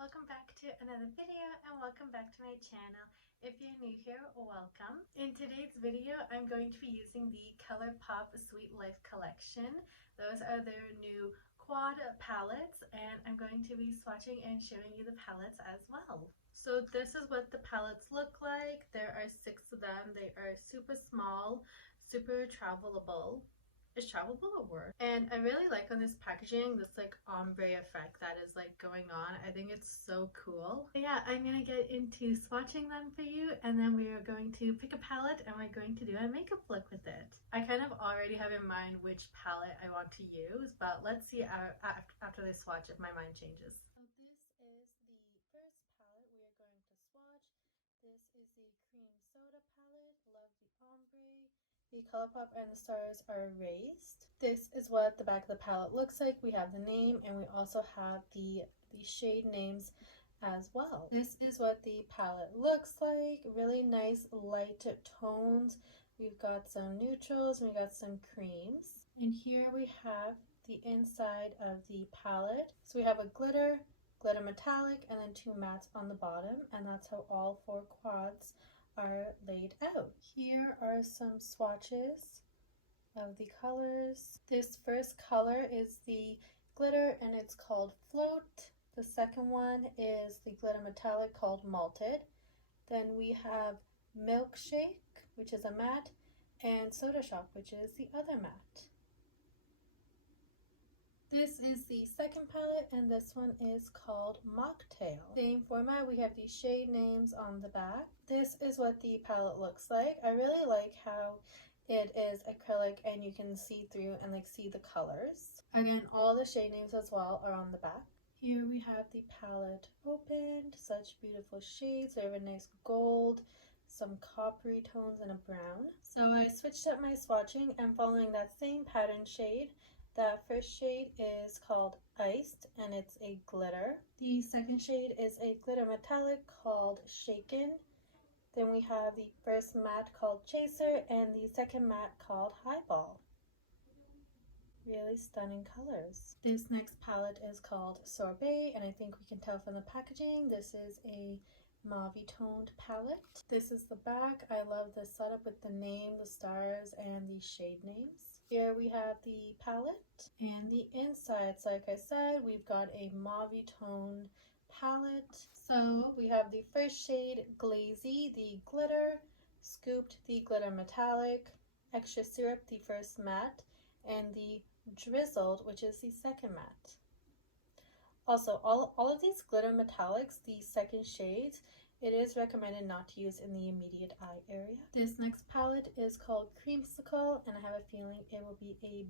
Welcome back to another video and welcome back to my channel. If you're new here, welcome. In today's video, I'm going to be using the Colourpop Sweet Life collection. Those are their new quad palettes and I'm going to be swatching and showing you the palettes as well. So this is what the palettes look like. There are 6 of them. They are super small, super travelable. Is travelable a word? And I really like on this packaging this like ombre effect that is like going on. I think it's so cool. But yeah, I'm gonna get into swatching them for you and then we are going to pick a palette and we're going to do a makeup look with it. I kind of already have in mind which palette I want to use, but let's see after they swatch if my mind changes. So this is the first palette we are going to swatch. This is the Cream Soda palette. Love the ombre. The Colourpop and the stars are raised. This is what the back of the palette looks like. We have the name and we also have the shade names as well. This is what the palette looks like. Really nice light tones. We've got some neutrals and we got some creams. And here we have the inside of the palette. So we have a glitter metallic, and then 2 mattes on the bottom, and that's how all 4 quads are laid out. Here are some swatches of the colors. This first color is the glitter and it's called Float. The second one is the glitter metallic called Malted. Then we have Milkshake, which is a matte, and Soda Shop, which is the other matte. This is the second palette and this one is called Mocktail. Same format, we have these shade names on the back. This is what the palette looks like. I really like how it is acrylic and you can see through and like see the colors. Again, all the shade names as well are on the back. Here we have the palette opened. Such beautiful shades. We have a nice gold, some coppery tones, and a brown. So I switched up my swatching and following that same pattern shade. The first shade is called Iced and it's a glitter. The second shade is a glitter metallic called Shaken. Then we have the first matte called Chaser and the second matte called Highball. Really stunning colors. This next palette is called Sorbet and I think we can tell from the packaging this is a mauve toned palette. This is the back. I love this setup with the name, the stars, and the shade names. Here we have the palette and the insides. Like I said, we've got a mauve tone palette. So we have the first shade Glazy, the glitter, Scooped, the glitter metallic, Extra Syrup, the first matte, and the Drizzled, which is the second matte. Also, all of these glitter metallics, the second shades, it is recommended not to use in the immediate eye area. This next palette is called Creamsicle, and I have a feeling it will be a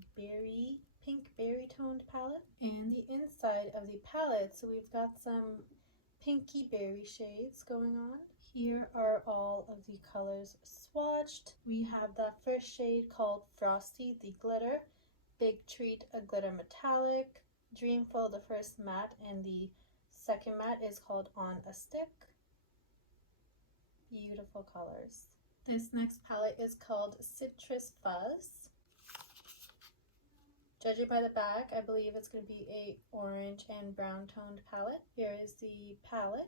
pink berry toned palette. And the inside of the palette, so we've got some pinky berry shades going on. Here are all of the colors swatched. We have the first shade called Frosty, the glitter, Big Treat, a glitter metallic, Dreamful, the first matte, and the second matte is called On a Stick. Beautiful colors. This next palette is called Citrus Fuzz. Judging by the back, I believe it's going to be a orange and brown toned palette. Here is the palette,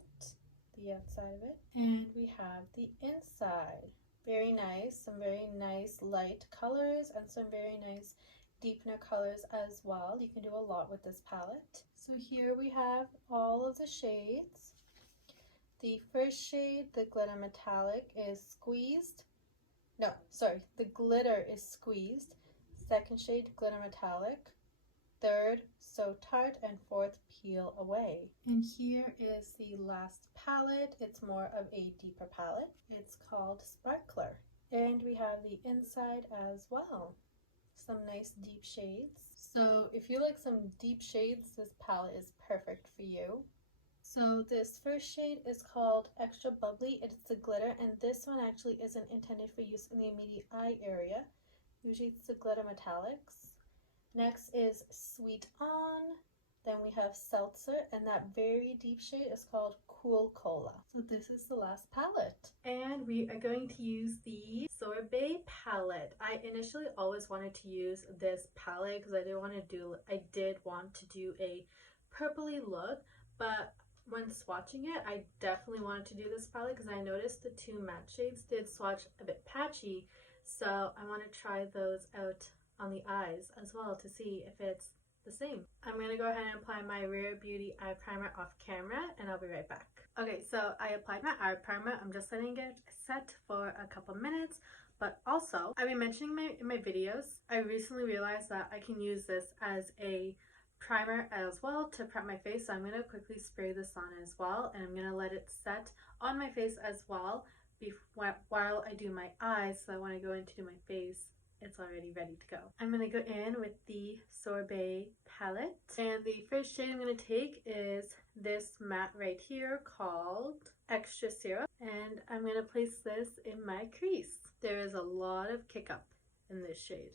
the outside of it, and we have the inside. Very nice, some very nice light colors and some very nice deepener colors as well. You can do a lot with this palette. So here we have all of the shades. The first shade, the glitter metallic, is squeezed. No, sorry, the glitter is squeezed. Second shade, glitter metallic. Third, So Tarte, and fourth, Peel Away. And here is the last palette. It's more of a deeper palette. It's called Sparkler. And we have the inside as well. Some nice deep shades. So if you like some deep shades, this palette is perfect for you. So this first shade is called Extra Bubbly. It's a glitter, and this one actually isn't intended for use in the immediate eye area. Usually it's the glitter metallics. Next is Sweet On. Then we have Seltzer, and that very deep shade is called Cool Cola. So this is the last palette. And we are going to use the Sorbet palette. I initially always wanted to use this palette because I did want to do a purpley look, but when swatching it, I definitely wanted to do this palette because I noticed the two matte shades did swatch a bit patchy, so I want to try those out on the eyes as well to see if it's the same. I'm going to go ahead and apply my Rare Beauty eye primer off camera, and I'll be right back. Okay, so I applied my eye primer. I'm just letting it set for a couple minutes, but also I've been mentioning in my videos, I recently realized that I can use this as a primer as well to prep my face, so I'm going to quickly spray this on as well, and I'm going to let it set on my face as well while I do my eyes, so when I go in to do my face, it's already ready to go. I'm going to go in with the Sorbet palette, and the first shade I'm going to take is this matte right here called Extra Syrup, and I'm going to place this in my crease. There is a lot of kick up in this shade.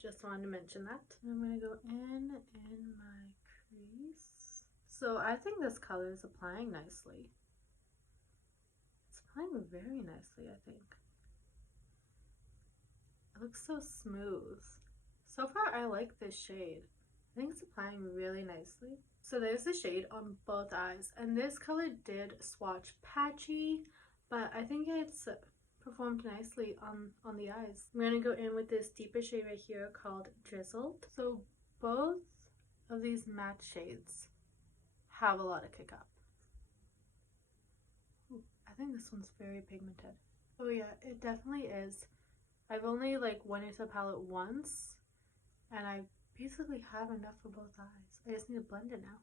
Just wanted to mention that. I'm going to go in my crease. So I think this color is applying nicely. It's applying very nicely, I think. It looks so smooth. So far I like this shade. I think it's applying really nicely. So there's the shade on both eyes, and this color did swatch patchy, but I think it's performed nicely on the eyes. I'm going to go in with this deeper shade right here called Drizzled. So both of these matte shades have a lot of kick up. Ooh, I think this one's very pigmented. Oh yeah, it definitely is. I've only like went into the palette once, and I basically have enough for both eyes. I just need to blend it now.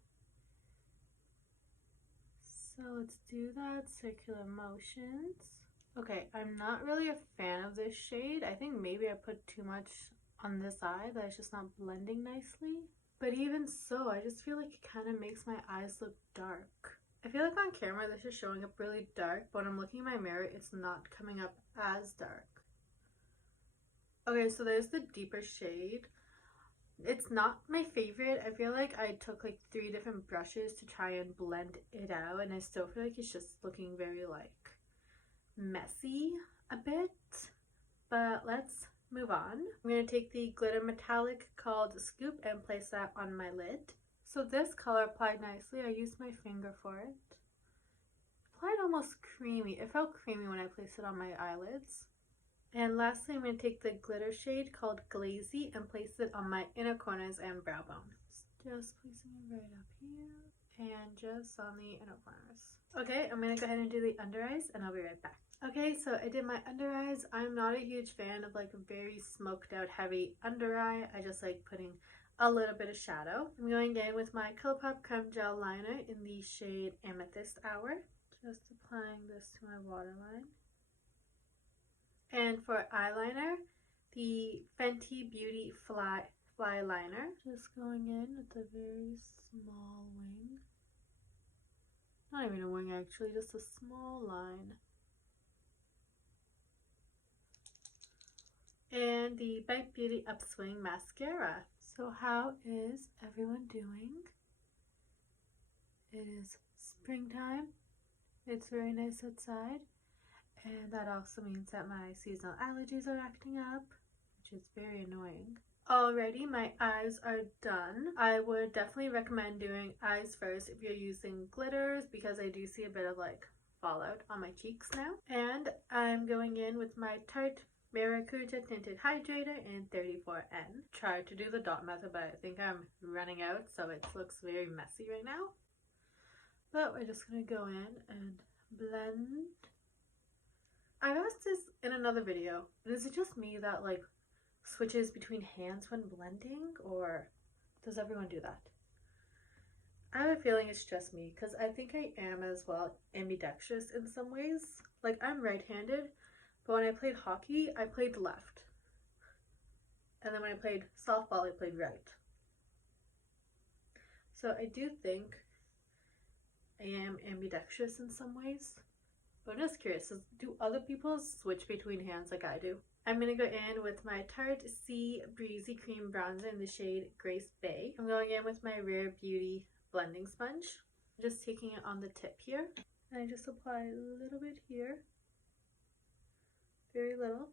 So let's do that, circular motions. Okay, I'm not really a fan of this shade. I think maybe I put too much on this eye that it's just not blending nicely. But even so, I just feel like it kind of makes my eyes look dark. I feel like on camera this is showing up really dark, but when I'm looking in my mirror, it's not coming up as dark. Okay, so there's the deeper shade. It's not my favorite. I feel like I took like 3 different brushes to try and blend it out, and I still feel like it's just looking very like messy a bit, but let's move on. I'm going to take the glitter metallic called Scoop and place that on my lid. So this color applied nicely. I used my finger for it. Applied almost creamy. It felt creamy when I placed it on my eyelids. And lastly, I'm going to take the glitter shade called Glazy and place it on my inner corners and brow bone. Just placing it right up here and just on the inner corners. Okay, I'm going to go ahead and do the under eyes, and I'll be right back. Okay, so I did my under eyes. I'm not a huge fan of like a very smoked out heavy under eye. I just like putting a little bit of shadow. I'm going in with my Colourpop Creme Gel Liner in the shade Amethyst Hour. Just applying this to my waterline. And for eyeliner, the Fenty Beauty Fly Liner. Just going in with a very small wing. Not even a wing actually, just a small line. And the Bite Beauty Upswing Mascara. So how is everyone doing? It is springtime. It's very nice outside. And that also means that my seasonal allergies are acting up, which is very annoying. Alrighty, my eyes are done. I would definitely recommend doing eyes first if you're using glitters, because I do see a bit of like fallout on my cheeks now. And I'm going in with my Tarte Maracuja Tinted Hydrator in 34N. Tried to do the dot method, but I think I'm running out, so it looks very messy right now. But we're just gonna go in and blend. I've asked this in another video, but is it just me that like switches between hands when blending, or does everyone do that? I have a feeling it's just me, because I think I am as well ambidextrous in some ways. Like I'm right-handed, but when I played hockey, I played left. And then when I played softball, I played right. So I do think I am ambidextrous in some ways. But I'm just curious, do other people switch between hands like I do? I'm going to go in with my Tarte C Breezy Cream Bronzer in the shade Grace Bay. I'm going in with my Rare Beauty blending sponge. I'm just taking it on the tip here. And I just apply a little bit here. Very little.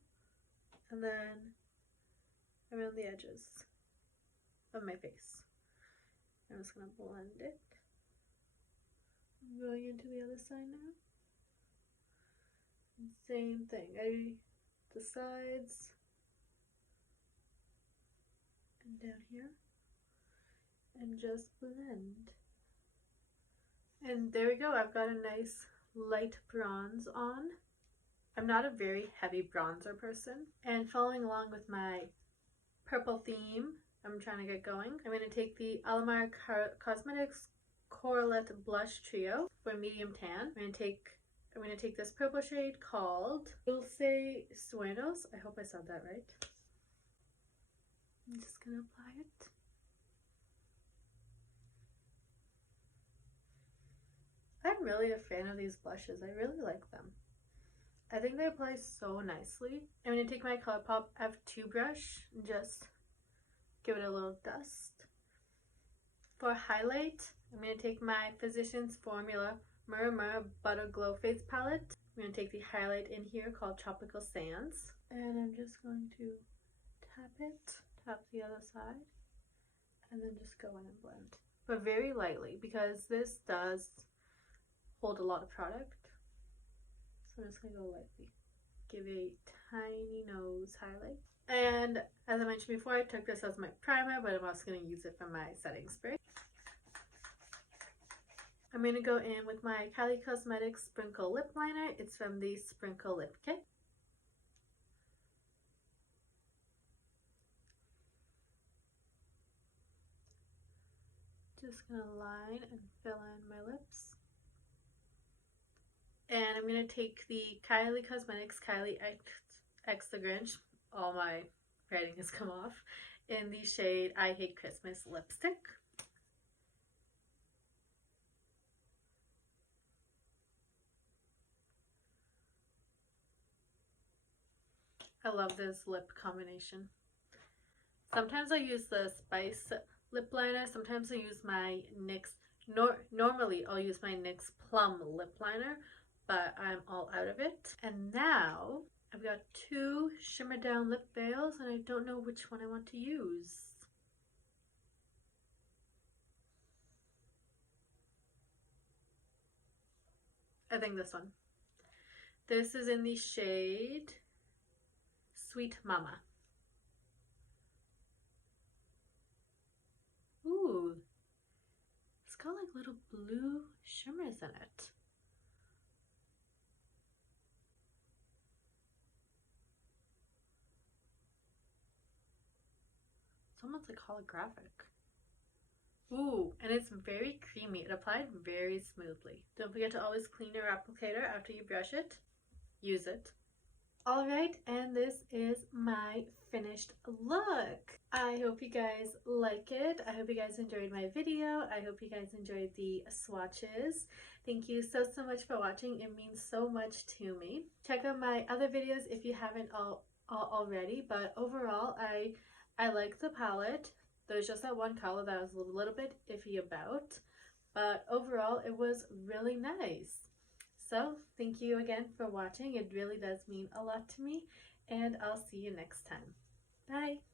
And then around the edges of my face. I'm just going to blend it. to the other side now. Same thing. The sides and down here, and just blend. And there we go. I've got a nice light bronze on. I'm not a very heavy bronzer person. And following along with my purple theme, I'm trying to get going. I'm going to take the Alamar Cosmetics Colerete Blush Trio for medium tan. I'm going to take this purple shade called Dulces Suenos. I hope I said that right. I'm just going to apply it. I'm really a fan of these blushes. I really like them. I think they apply so nicely. I'm going to take my Colourpop F2 brush and just give it a little dust. For highlight, I'm going to take my Physicians Formula Mara Butter Glow Face Palette. I'm going to take the highlight in here called Tropical Sands. And I'm just going to tap the other side, and then just go in and blend. But very lightly, because this does hold a lot of product. So I'm just going to go lightly. Give a tiny nose highlight. And as I mentioned before, I took this as my primer, but I'm also going to use it for my setting spray. I'm going to go in with my Kylie Cosmetics Sprinkle Lip Liner. It's from the Sprinkle Lip Kit. Just going to line and fill in my lips. And I'm going to take the Kylie Cosmetics Kylie X the Grinch. All my writing has come off. In the shade I Hate Christmas Lipstick. I love this lip combination. Sometimes I use the Spice lip liner. Sometimes I use my NYX. Normally I'll use my NYX Plum lip liner, but I'm all out of it. And now I've got two Shimmer Down lip veils, and I don't know which one I want to use. I think this one. This is in the shade Sweet Mama. Ooh, it's got like little blue shimmers in it. It's almost like holographic. Ooh, and it's very creamy. It applied very smoothly. Don't forget to always clean your applicator after you brush it. Use it. Alright, and this is my finished look. I hope you guys like it. I hope you guys enjoyed my video. I hope you guys enjoyed the swatches. Thank you so much for watching. It means so much to me. Check out my other videos if you haven't already, but overall I like the palette. There's just that one color that I was a little bit iffy about, but overall it was really nice. So thank you again for watching. It really does mean a lot to me, and I'll see you next time. Bye!